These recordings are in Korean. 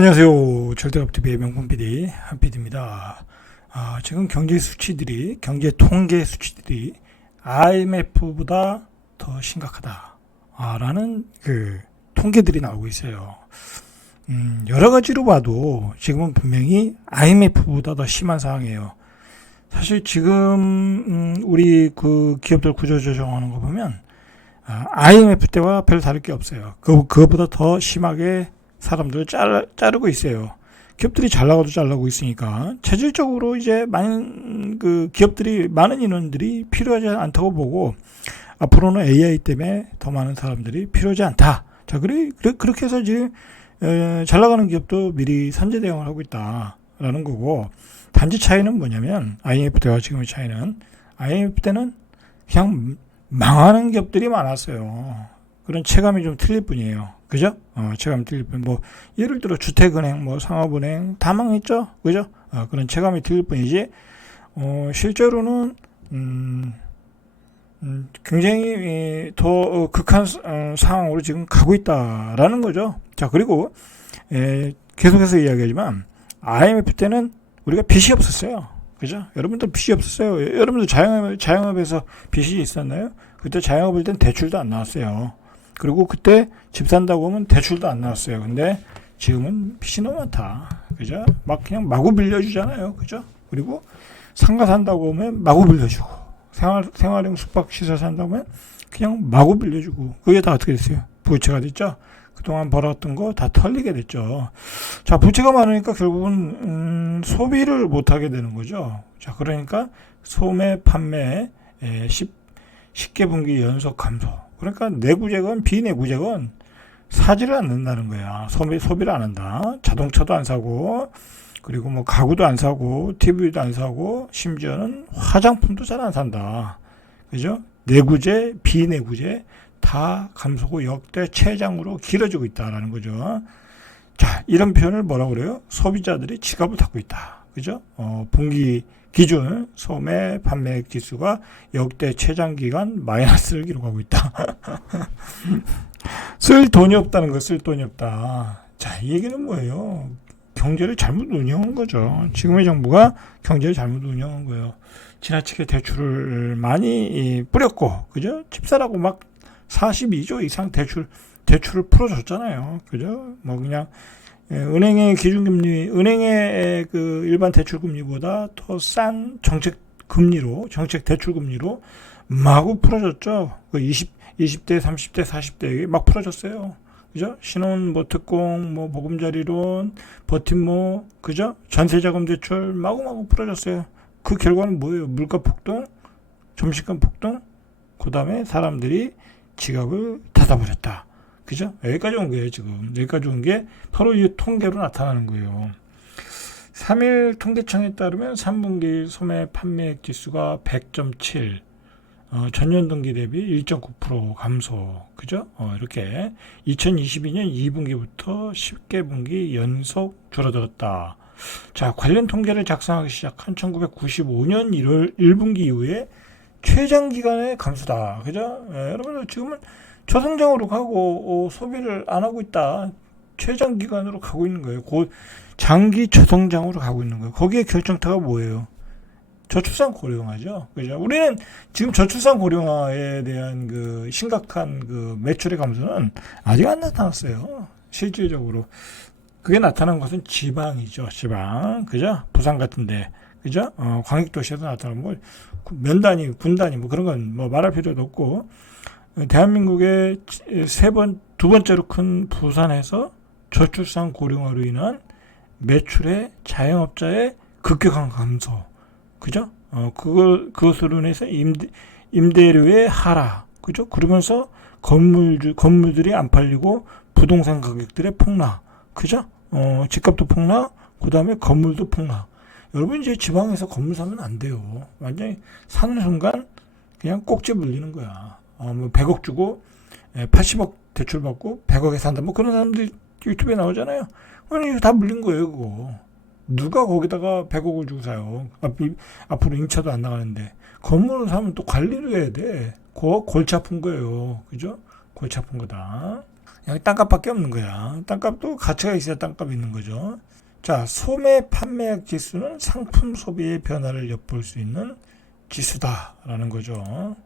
안녕하세요. 절대값TV의 명품 PD 한PD입니다. 지금 경제 수치들이, 경제 통계 수치들이 IMF보다 더 심각하다라는 통계들이 나오고 있어요. 여러 가지로 봐도 지금은 분명히 IMF보다 더 심한 상황이에요. 사실 지금 우리 기업들 구조 조정하는 거 보면 IMF 때와 별 다를 게 없어요. 그거보다 더 심하게 사람들 자르고 있어요. 기업들이 잘 나가도 잘 나가고 있으니까 체질적으로 이제 많은 기업들이, 많은 인원들이 필요하지 않다고 보고 앞으로는 AI 때문에 더 많은 사람들이 필요하지 않다. 자, 그렇게 해서 지금 잘 나가는 기업도 미리 선제 대응을 하고 있다라는 거고, 단지 차이는 뭐냐면 IMF 때와 지금의 차이는, IMF 때는 그냥 망하는 기업들이 많았어요. 그런 체감이 좀 틀릴 뿐이에요. 그죠? 체감이 틀릴 뿐. 예를 들어 주택은행, 상업은행 다 망했죠? 그죠? 그런 체감이 틀릴 뿐이지, 실제로는, 굉장히 더 극한 상황으로 지금 가고 있다라는 거죠. 자, 그리고, 계속해서 이야기하지만, IMF 때는 우리가 빚이 없었어요. 그죠? 여러분들 빚이 없었어요. 여러분들 자영업에서 빚이 있었나요? 그때 자영업할 땐 대출도 안 나왔어요. 그리고 그때 집 산다고 하면 대출도 안 나왔어요. 근데 지금은 빚이 너무 많다. 그죠? 그냥 마구 빌려주잖아요. 그죠? 그리고 상가 산다고 하면 마구 빌려주고, 생활용 숙박시설 산다고 하면 그냥 마구 빌려주고, 그게 다 어떻게 됐어요? 부채가 됐죠? 그동안 벌었던 거 다 털리게 됐죠. 자, 부채가 많으니까 결국은, 소비를 못하게 되는 거죠. 자, 그러니까 소매, 판매, 10개 분기 연속 감소. 그러니까 내구재건 비내구재건 사지를 않는다는 거야. 소비를 안 한다. 자동차도 안 사고, 그리고 가구도 안 사고, TV도 안 사고, 심지어는 화장품도 잘 안 산다. 그죠? 내구재, 비내구재 다 감소고 역대 최장으로 길어지고 있다라는 거죠. 자, 이런 표현을 뭐라고 그래요? 소비자들이 지갑을 닫고 있다. 그죠? 분기 기준 소매 판매액 지수가 역대 최장 기간 마이너스를 기록하고 있다. 쓸 돈이 없다는 거, 쓸 돈이 없다. 자, 이 얘기는 뭐예요? 경제를 잘못 운영한 거죠. 지금의 정부가 경제를 잘못 운영한 거예요. 지나치게 대출을 많이 뿌렸고, 그죠? 집사라고 42조 이상 대출을 풀어줬잖아요. 그죠? 그냥 은행의 기준금리, 은행의 일반 대출금리보다 더 싼 정책 대출금리로 마구 풀어줬죠. 20대, 30대, 40대에게 막 풀어줬어요. 그죠? 신혼, 특공, 보금자리론, 버팀목, 그죠? 전세자금 대출 마구마구 풀어줬어요. 그 결과는 뭐예요? 물가 폭등, 점심값 폭등, 그 다음에 사람들이 지갑을 닫아버렸다. 그죠? 여기까지 온 거예요, 지금. 여기까지 온 게 바로 이 통계로 나타나는 거예요. 3일 통계청에 따르면 3분기 소매 판매액 지수가 100.7, 전년 동기 대비 1.9% 감소. 그죠? 이렇게 2022년 2분기부터 10개 분기 연속 줄어들었다. 자, 관련 통계를 작성하기 시작한 1995년 1월 1분기 이후에 최장 기간의 감소다. 그죠? 여러분들 지금은 저성장으로 가고 소비를 안 하고 있다. 최장 기간으로 가고 있는 거예요. 장기 저성장으로 가고 있는 거예요. 거기에 결정타가 뭐예요? 저출산 고령화죠. 그죠? 우리는 지금 저출산 고령화에 대한 심각한 매출의 감소는 아직 안 나타났어요. 실질적으로. 그게 나타난 것은 지방이죠. 지방. 그죠? 부산 같은데. 그죠? 광역도시에서 나타나는 면 단위, 군 단위, 그런 건 말할 필요도 없고, 대한민국의 두 번째로 큰 부산에서 저출산 고령화로 인한 매출의 자영업자의 급격한 감소. 그죠? 그것으로 인해서 임대료의 하락. 그죠? 그러면서 건물들이 안 팔리고 부동산 가격들의 폭락. 그죠? 집값도 폭락, 그 다음에 건물도 폭락. 여러분 이제 지방에서 건물 사면 안 돼요. 완전히 사는 순간 그냥 꼭지 물리는 거야. 100억 주고 80억 대출 받고 100억에 산다. 그런 사람들이 유튜브에 나오잖아요. 아니, 다 물린 거예요, 그거. 누가 거기다가 100억을 주고 사요? 앞으로 임차도 안 나가는데. 건물을 사면 또 관리를 해야 돼. 골치 아픈 거예요. 그죠? 골치 아픈 거다. 여기 땅값밖에 없는 거야. 땅값도 가치가 있어야 땅값이 있는 거죠. 자, 소매 판매액 지수는 상품 소비의 변화를 엿볼 수 있는 지수다라는 거죠.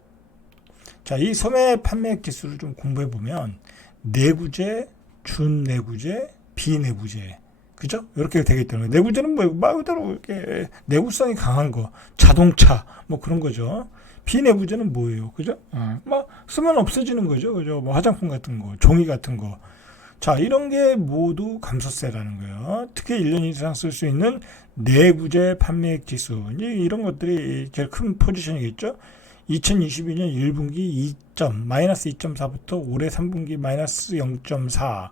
자, 이 소매 판매액 지수를 좀 공부해 보면 내구재, 준내구재, 비내구재, 그죠? 이렇게 되겠다는 거예요. 내구재는 뭐 말 그대로 이렇게 내구성이 강한 거, 자동차 뭐 그런 거죠. 비내구재는 뭐예요, 그죠? 뭐 쓰면 없어지는 거죠, 그죠? 뭐 화장품 같은 거, 종이 같은 거. 자, 이런 게 모두 감소세라는 거예요. 특히 1년 이상 쓸 수 있는 내구재 판매액 지수. 이제 이런 것들이 제일 큰 포지션이겠죠. 2022년 1분기 마이너스 2.4부터 올해 3분기 마이너스 0.4.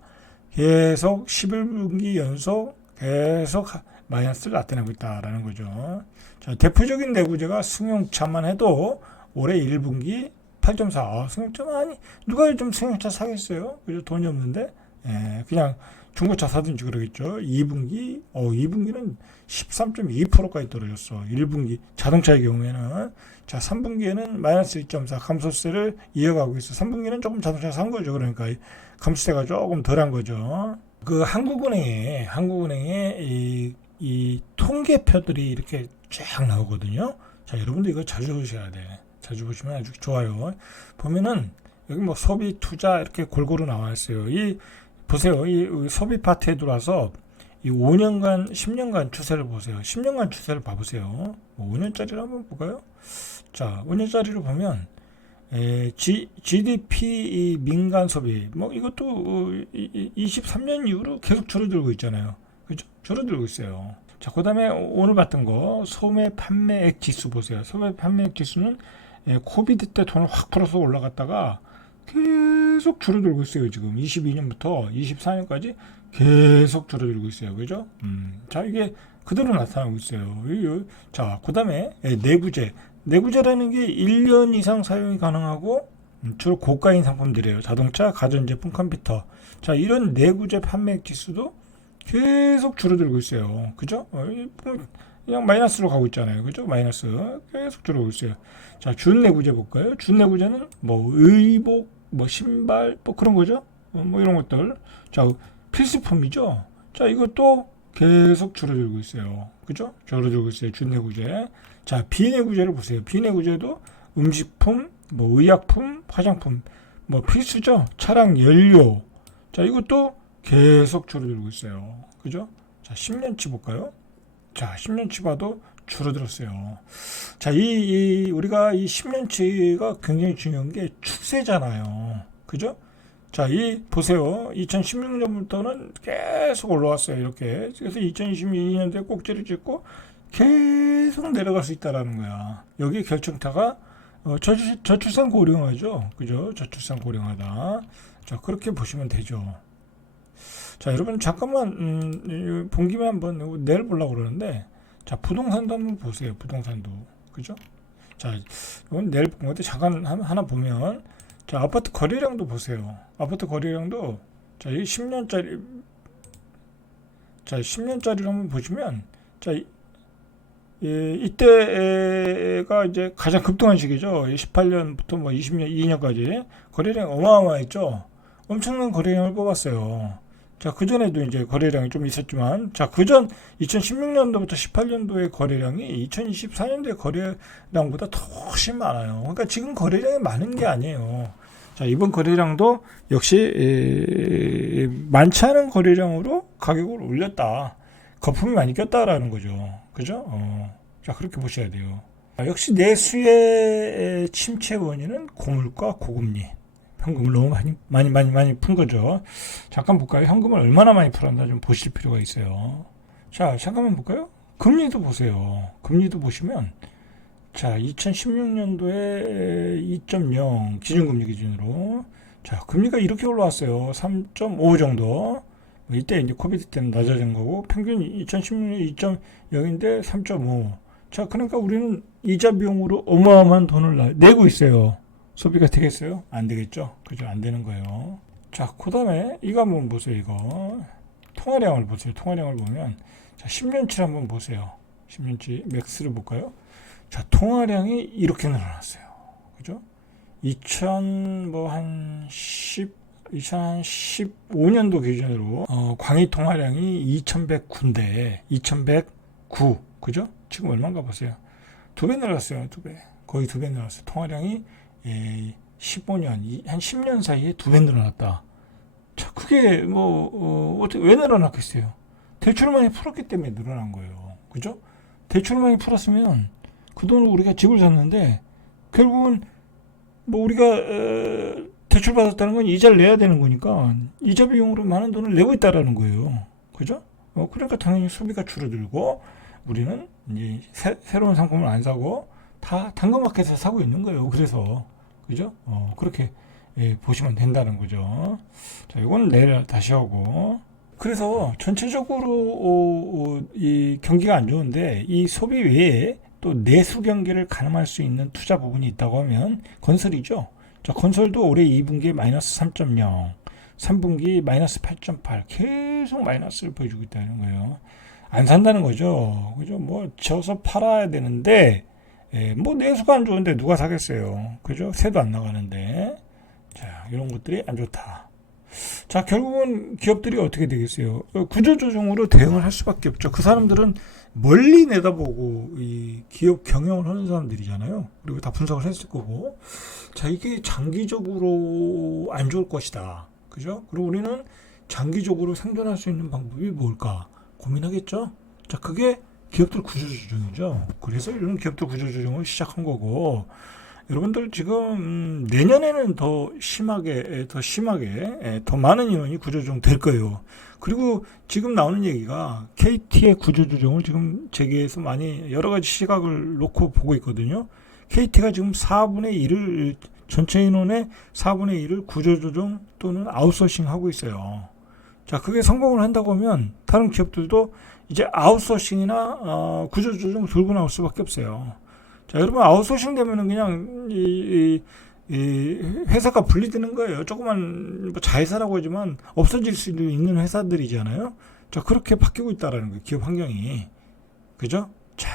계속 11분기 연속 계속 마이너스를 나타내고 있다라는 거죠. 자, 대표적인 내구재가 승용차만 해도 올해 1분기 8.4. 승용차 아니 누가 요즘 승용차 사겠어요? 그죠? 돈이 없는데. 예, 그냥 중고차 사든지 그러겠죠. 2분기는 13.2%까지 떨어졌어. 1분기 자동차의 경우에는. 자, 3분기에는 마이너스 2.4 감소세를 이어가고 있어. 3분기는 조금 자동차 산 거죠. 그러니까 감소세가 조금 덜한 거죠. 그 한국은행에 이 통계표들이 이렇게 쫙 나오거든요. 자, 여러분들 이거 자주 보셔야 돼. 자주 보시면 아주 좋아요. 보면은 여기 뭐 소비, 투자 이렇게 골고루 나와 있어요. 보세요. 이 소비 파트에 들어와서 이 5년간, 10년간 추세를 보세요. 10년간 추세를 봐보세요. 5년짜리를 한번 볼까요? 자, 5년짜리를 보면 GDP 민간 소비 뭐 이것도 23년 이후로 계속 줄어들고 있잖아요. 그죠? 줄어들고 있어요. 자, 그다음에 오늘 봤던 거 소매 판매액 지수 보세요. 소매 판매액 지수는 코비드 때 돈을 확 풀어서 올라갔다가 계속 줄어들고 있어요. 지금 22년부터 24년까지 계속 줄어들고 있어요. 그죠? 자, 이게 그대로 나타나고 있어요. 자, 그 다음에 내구재. 내구재라는 게 1년 이상 사용이 가능하고 주로 고가인 상품들이에요. 자동차, 가전제품, 컴퓨터. 자, 이런 내구재 판매액 지수도 계속 줄어들고 있어요. 그죠? 그냥 마이너스로 가고 있잖아요. 그죠? 마이너스. 계속 줄어들고 있어요. 자, 준내구재 볼까요? 준내구재는 뭐 의복, 뭐 신발, 뭐 그런 거죠? 뭐 이런 것들. 자, 필수품이죠? 자, 이것도 계속 줄어들고 있어요. 그죠? 줄어들고 있어요. 준내구재. 자, 비내구재를 보세요. 비내구재도 음식품, 뭐 의약품, 화장품, 뭐 필수죠? 차량 연료. 자, 이것도 계속 줄어들고 있어요. 그죠? 자, 10년치 볼까요? 자, 10년치 봐도 줄어들었어요. 자, 우리가 이 10년치가 굉장히 중요한 게 추세잖아요. 그죠? 자, 보세요. 2016년부터는 계속 올라왔어요. 이렇게. 그래서 2022년도에 꼭지를 찍고 계속 내려갈 수 있다라는 거야. 여기 결정타가 저출산 고령화죠. 그죠? 저출산 고령화다. 자, 그렇게 보시면 되죠. 자, 여러분 잠깐만 본 김에 한번 내일 보려고 그러는데, 자, 부동산도 한번 보세요. 부동산도. 그죠? 자, 이건 내일 본 건데 잠깐 하나 보면, 자, 아파트 거래량도 보세요. 아파트 거래량도 자, 이 10년짜리 자, 10년짜리를 한번 보시면, 자, 이때가 이제 가장 급등한 시기죠. 18년부터 뭐 20년, 2년까지 거래량 어마어마했죠. 엄청난 거래량을 뽑았어요. 자, 그전에도 이제 거래량이 좀 있었지만, 자, 그전 2016년도부터 18년도의 거래량이 2024년도의 거래량보다 더 훨씬 많아요. 그러니까 지금 거래량이 많은 게 아니에요. 자, 이번 거래량도 역시 많지 않은 거래량으로 가격을 올렸다. 거품이 많이 꼈다라는 거죠. 그죠? 자, 그렇게 보셔야 돼요. 역시 내수의 침체 원인은 고물가 고금리. 현금을 너무 많이 푼 거죠. 잠깐 볼까요? 현금을 얼마나 많이 풀었나 좀 보실 필요가 있어요. 자, 잠깐만 볼까요? 금리도 보세요. 금리도 보시면, 자, 2016년도에 2.0 기준금리 기준으로, 자, 금리가 이렇게 올라왔어요. 3.5 정도. 이때 이제 코비드 때는 낮아진 거고, 평균 2016년 2.0인데 3.5. 자, 그러니까 우리는 이자 비용으로 어마어마한 돈을 내고 있어요. 소비가 되겠어요? 안 되겠죠? 그죠? 안 되는 거예요. 자, 그 다음에 이거 한번 보세요. 이거 통화량을 보세요. 통화량을 보면, 자, 10년치 한번 보세요. 10년치 맥스를 볼까요? 자, 통화량이 이렇게 늘어났어요. 그죠? 2000 뭐 한 10 2015년도 기준으로 광의 통화량이 2109, 그죠? 지금 얼마인가 보세요. 2배 늘었어요. 2배. 거의 2배 늘었어요. 통화량이 15년, 한 10년 사이에 2배 늘어났다. 자, 그게 어떻게 왜 늘어났겠어요? 대출을 많이 풀었기 때문에 늘어난 거예요. 그죠? 대출을 많이 풀었으면 그 돈으로 우리가 집을 샀는데 결국은 우리가 대출 받았다는 건 이자를 내야 되는 거니까 이자 비용으로 많은 돈을 내고 있다라는 거예요. 그죠? 그러니까 당연히 소비가 줄어들고 우리는 이제 새로운 상품을 안 사고 다 당근마켓에서 사고 있는 거예요. 그래서 그죠? 그렇게 보시면 된다는 거죠. 자, 이건 내일 다시 하고. 그래서 전체적으로 이 경기가 안 좋은데 이 소비 외에 또 내수 경기를 가늠할 수 있는 투자 부분이 있다고 하면 건설이죠. 자, 건설도 올해 2분기에 마이너스 3.0, 3분기 마이너스 8.8 계속 마이너스를 보여주고 있다는 거예요. 안 산다는 거죠. 그죠? 져서 팔아야 되는데 내수가 안 좋은데 누가 사겠어요. 그죠? 새도 안 나가는데. 자, 이런 것들이 안 좋다. 자, 결국은 기업들이 어떻게 되겠어요? 구조조정으로 대응을 할 수밖에 없죠. 그 사람들은 멀리 내다보고 이 기업 경영을 하는 사람들이잖아요. 그리고 다 분석을 했을 거고. 자, 이게 장기적으로 안 좋을 것이다. 그죠? 그리고 우리는 장기적으로 생존할 수 있는 방법이 뭘까? 고민하겠죠? 자, 그게 기업들 구조조정이죠. 그래서 이런 기업들 구조조정을 시작한 거고, 여러분들 지금 내년에는 더 심하게 더 많은 인원이 구조조정 될 거예요. 그리고 지금 나오는 얘기가 KT의 구조조정을 지금 재계에서 많이 여러 가지 시각을 놓고 보고 있거든요. KT가 지금 4분의 1을 전체 인원의 4분의 1을 구조조정 또는 아웃소싱 하고 있어요. 자, 그게 성공을 한다고 하면 다른 기업들도 이제 아웃소싱이나 구조조정 들고 나올 수밖에 없어요. 자, 여러분 아웃소싱 되면은 그냥 이 회사가 분리되는 거예요. 조그만 자회사라고 하지만 없어질 수도 있는 회사들이잖아요. 자, 그렇게 바뀌고 있다라는 거예요. 기업 환경이. 그죠? 자,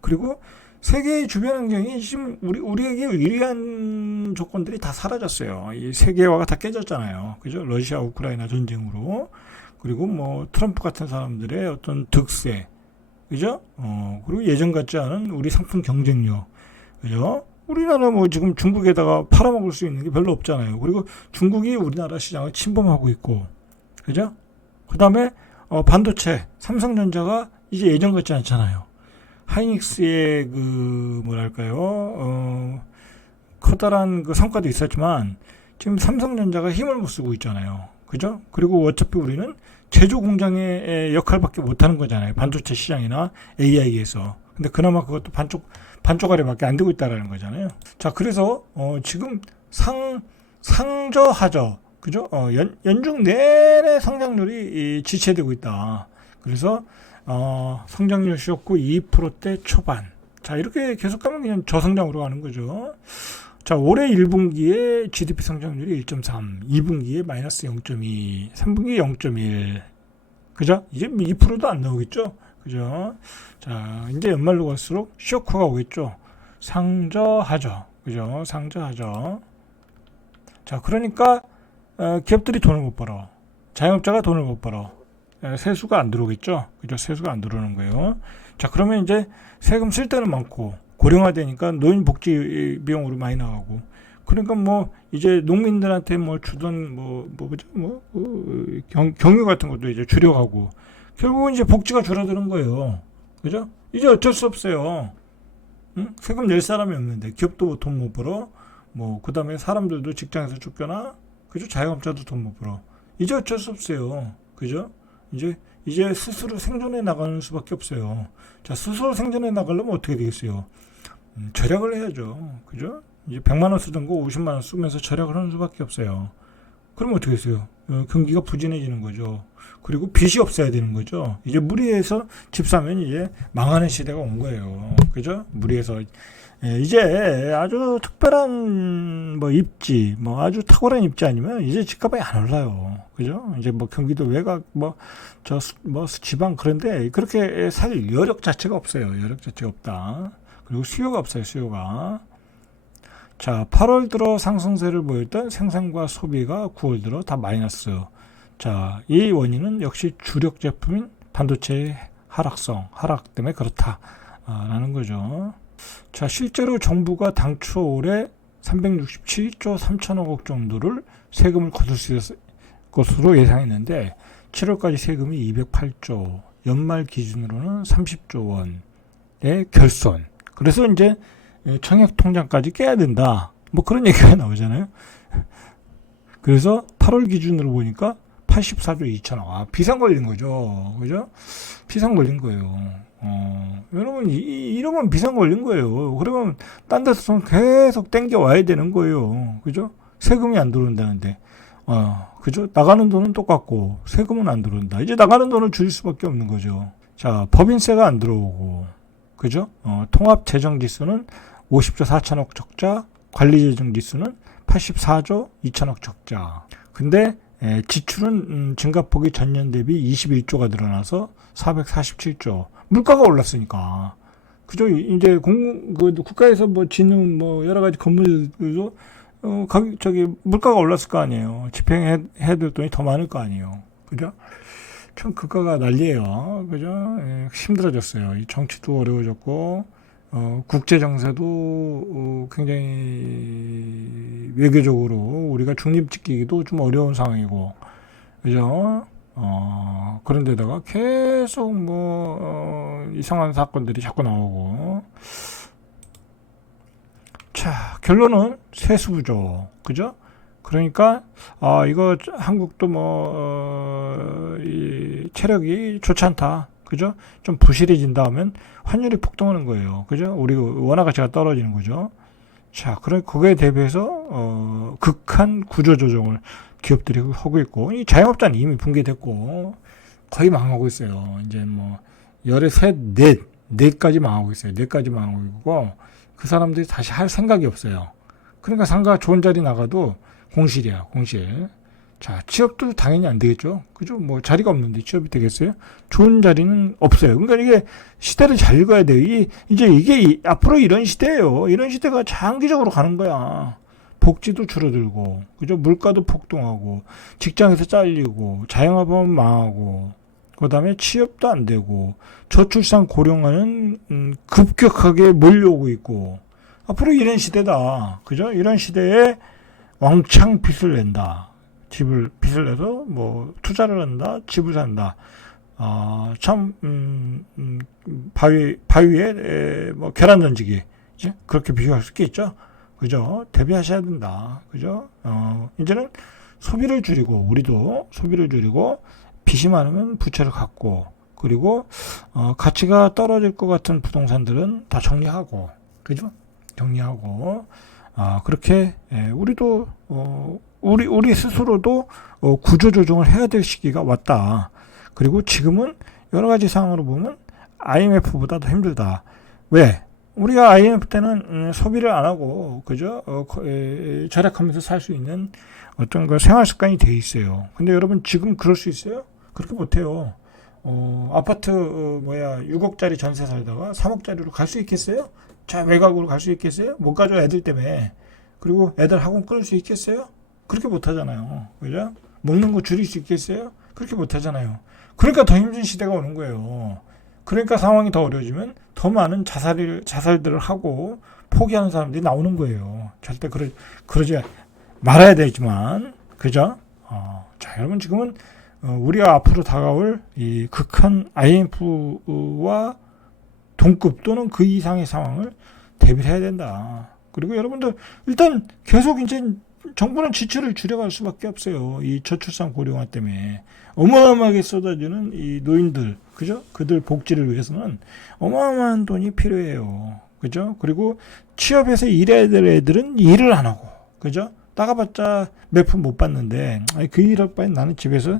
그리고 세계의 주변 환경이 지금 우리에게 유리한 조건들이 다 사라졌어요. 이 세계화가 다 깨졌잖아요. 그죠? 러시아 우크라이나 전쟁으로. 그리고 트럼프 같은 사람들의 어떤 득세. 그죠? 그리고 예전 같지 않은 우리 상품 경쟁력. 그죠? 우리나라 지금 중국에다가 팔아먹을 수 있는 게 별로 없잖아요. 그리고 중국이 우리나라 시장을 침범하고 있고. 그죠? 그 다음에, 반도체, 삼성전자가 이제 예전 같지 않잖아요. 하이닉스의 커다란 성과도 있었지만, 지금 삼성전자가 힘을 못 쓰고 있잖아요. 그죠? 그리고 어차피 우리는 제조 공장의 역할밖에 못하는 거잖아요. 반도체 시장이나 AI에서. 근데 그나마 그것도 반쪽아리밖에 안 되고 있다라는 거잖아요. 자, 그래서 지금 상저하저, 그죠? 연중 내내 성장률이 지체되고 있다. 그래서 성장률 쇼크 2%대 초반. 자, 이렇게 계속 가면 그냥 저성장으로 가는 거죠. 자, 올해 1분기에 GDP 성장률이 1.3, 2분기에 마이너스 0.2, 3분기 0.1. 그죠? 이제 2%도 안 나오겠죠? 그죠? 자, 이제 연말로 갈수록 쇼크가 오겠죠? 상저하죠. 그죠? 상저하죠. 자, 그러니까, 기업들이 돈을 못 벌어. 자영업자가 돈을 못 벌어. 세수가 안 들어오겠죠? 그죠? 세수가 안 들어오는 거예요. 자, 그러면 이제 세금 쓸 때는 많고, 고령화되니까 노인 복지 비용으로 많이 나가고, 그러니까 이제 농민들한테 주던 경유 같은 것도 이제 줄여가고, 결국은 이제 복지가 줄어드는 거예요. 그죠? 이제 어쩔 수 없어요. 응? 세금 낼 사람이 없는데, 기업도 돈 못 벌어, 그 다음에 사람들도 직장에서 쫓겨나, 그죠? 자영업자도 돈 못 벌어. 이제 어쩔 수 없어요. 그죠? 이제 스스로 생존해 나가는 수밖에 없어요. 자, 스스로 생존해 나가려면 어떻게 되겠어요? 절약을 해야죠. 그죠? 이제 100만 원 쓰던 거 50만 원 쓰면서 절약을 하는 수밖에 없어요. 그럼 어떻게 했어요? 경기가 부진해지는 거죠. 그리고 빚이 없어야 되는 거죠. 이제 무리해서 집 사면 이제 망하는 시대가 온 거예요. 그죠? 무리해서 이제 아주 특별한 입지, 아주 탁월한 입지 아니면 이제 집값이 안 올라요. 그죠? 이제 경기도 외곽, 지방 그런데 그렇게 살 여력 자체가 없어요. 여력 자체가 없다. 그리고 수요가 없어요. 수요가. 자, 8월 들어 상승세를 보였던 생산과 소비가 9월 들어 다 마이너스. 자, 이 원인은 역시 주력 제품인 반도체의 하락 때문에 그렇다라는 거죠. 자, 실제로 정부가 당초 올해 367조 3천억 정도를 세금을 거둘 수 있을 것으로 예상했는데 7월까지 세금이 208조, 연말 기준으로는 30조 원의 결손. 그래서 이제 청약 통장까지 깨야 된다. 뭐 그런 얘기가 나오잖아요. 그래서 8월 기준으로 보니까 84조 2천억. 아, 비상 걸린 거죠. 그죠? 비상 걸린 거예요. 여러분, 이러면 비상 걸린 거예요. 그러면 딴 데서 계속 땡겨 와야 되는 거예요. 그죠? 세금이 안 들어온다는데. 그죠? 나가는 돈은 똑같고, 세금은 안 들어온다. 이제 나가는 돈을 줄일 수밖에 없는 거죠. 자, 법인세가 안 들어오고, 그죠? 통합 재정 지수는 50조 4천억 적자, 관리 재정 지수는 84조 2천억 적자. 근데 지출은 증가폭이 전년 대비 21조가 늘어나서 447조. 물가가 올랐으니까. 그죠? 이제 국가에서 뭐 짓는 뭐 여러 가지 건물들도 물가가 올랐을 거 아니에요. 집행해야 될 돈이 더 많을 거 아니에요. 그죠? 참 국가가 난리예요. 그죠? 힘들어졌어요. 이 정치도 어려워졌고, 국제 정세도 굉장히 외교적으로 우리가 중립 지키기도 좀 어려운 상황이고, 그죠? 그런데다가 계속 이상한 사건들이 자꾸 나오고. 자, 결론은 세수부죠. 그죠? 그러니까, 이거 한국도 이 체력이 좋지 않다. 그죠? 좀 부실해진다 하면 환율이 폭등하는 거예요. 그죠? 우리 원화 가치가 떨어지는 거죠. 자, 그거에 대비해서, 극한 구조 조정을 기업들이 하고 있고, 이 자영업자는 이미 붕괴됐고, 거의 망하고 있어요. 이제 열에 넷까지 망하고 있어요. 넷까지 망하고 있고, 그 사람들이 다시 할 생각이 없어요. 그러니까 상가 좋은 자리 나가도 공실이야, 공실. 자, 취업도 당연히 안 되겠죠. 그죠? 자리가 없는데 취업이 되겠어요? 좋은 자리는 없어요. 그러니까 이게 시대를 잘 읽어야 돼요. 이게 앞으로 이런 시대예요. 이런 시대가 장기적으로 가는 거야. 복지도 줄어들고, 그죠? 물가도 폭등하고, 직장에서 잘리고, 자영업은 망하고, 그 다음에 취업도 안 되고, 저출산 고령화는 급격하게 몰려오고 있고, 앞으로 이런 시대다. 그죠? 이런 시대에 왕창 빚을 낸다. 빚을 내서 투자를 한다. 집을 산다. 참, 바위에 계란 던지기. 이제 그렇게 비교할 수 있겠죠? 그죠? 대비하셔야 된다. 그죠? 이제는 소비를 줄이고, 우리도 소비를 줄이고, 빚이 많으면 부채를 갚고, 그리고, 가치가 떨어질 것 같은 부동산들은 다 정리하고, 그죠? 정리하고, 그렇게, 우리도, 우리 스스로도 구조조정을 해야 될 시기가 왔다. 그리고 지금은 여러 가지 상황으로 보면 IMF보다 더 힘들다. 왜? 우리가 IMF 때는 소비를 안 하고, 그죠? 절약하면서 살 수 있는 어떤 생활 습관이 돼 있어요. 근데 여러분 지금 그럴 수 있어요? 그렇게 못해요. 아파트 6억짜리 전세 살다가 3억짜리로 갈 수 있겠어요? 자, 외곽으로 갈 수 있겠어요? 못 가죠, 애들 때문에. 그리고 애들 학원 끊을 수 있겠어요? 그렇게 못 하잖아요. 그죠? 먹는 거 줄일 수 있겠어요? 그렇게 못 하잖아요. 그러니까 더 힘든 시대가 오는 거예요. 그러니까 상황이 더 어려워지면 더 많은 자살들을 하고 포기하는 사람들이 나오는 거예요. 절대 그러지 말아야 되지만, 그죠? 자, 여러분 지금은 우리가 앞으로 다가올 이 극한 IMF와 동급 또는 그 이상의 상황을 대비를 해야 된다. 그리고 여러분들 일단 계속 이제 정부는 지출을 줄여갈 수밖에 없어요. 이 저출산 고령화 때문에 어마어마하게 쏟아지는 이 노인들, 그죠? 그들 복지를 위해서는 어마어마한 돈이 필요해요. 그죠? 그리고 취업해서 일해야 될 애들은 일을 안 하고, 그죠? 나가봤자 몇 푼 못 받는데, 그 일할 바엔 나는 집에서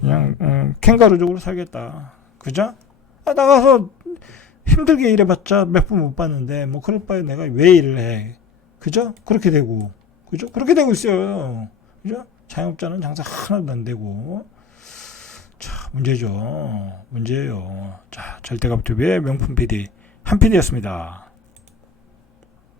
그냥 캥거루족으로 살겠다. 그죠? 나가서 힘들게 일해봤자 몇 푼 못 받는데, 그럴 바에 내가 왜 일을 해? 그죠? 그렇게 되고, 그죠? 그렇게 되고 있어요. 그죠? 자영업자는 장사 하나도 안 되고. 자, 문제죠. 문제예요. 자, 절대값TV의 명품 PD, 한 PD였습니다.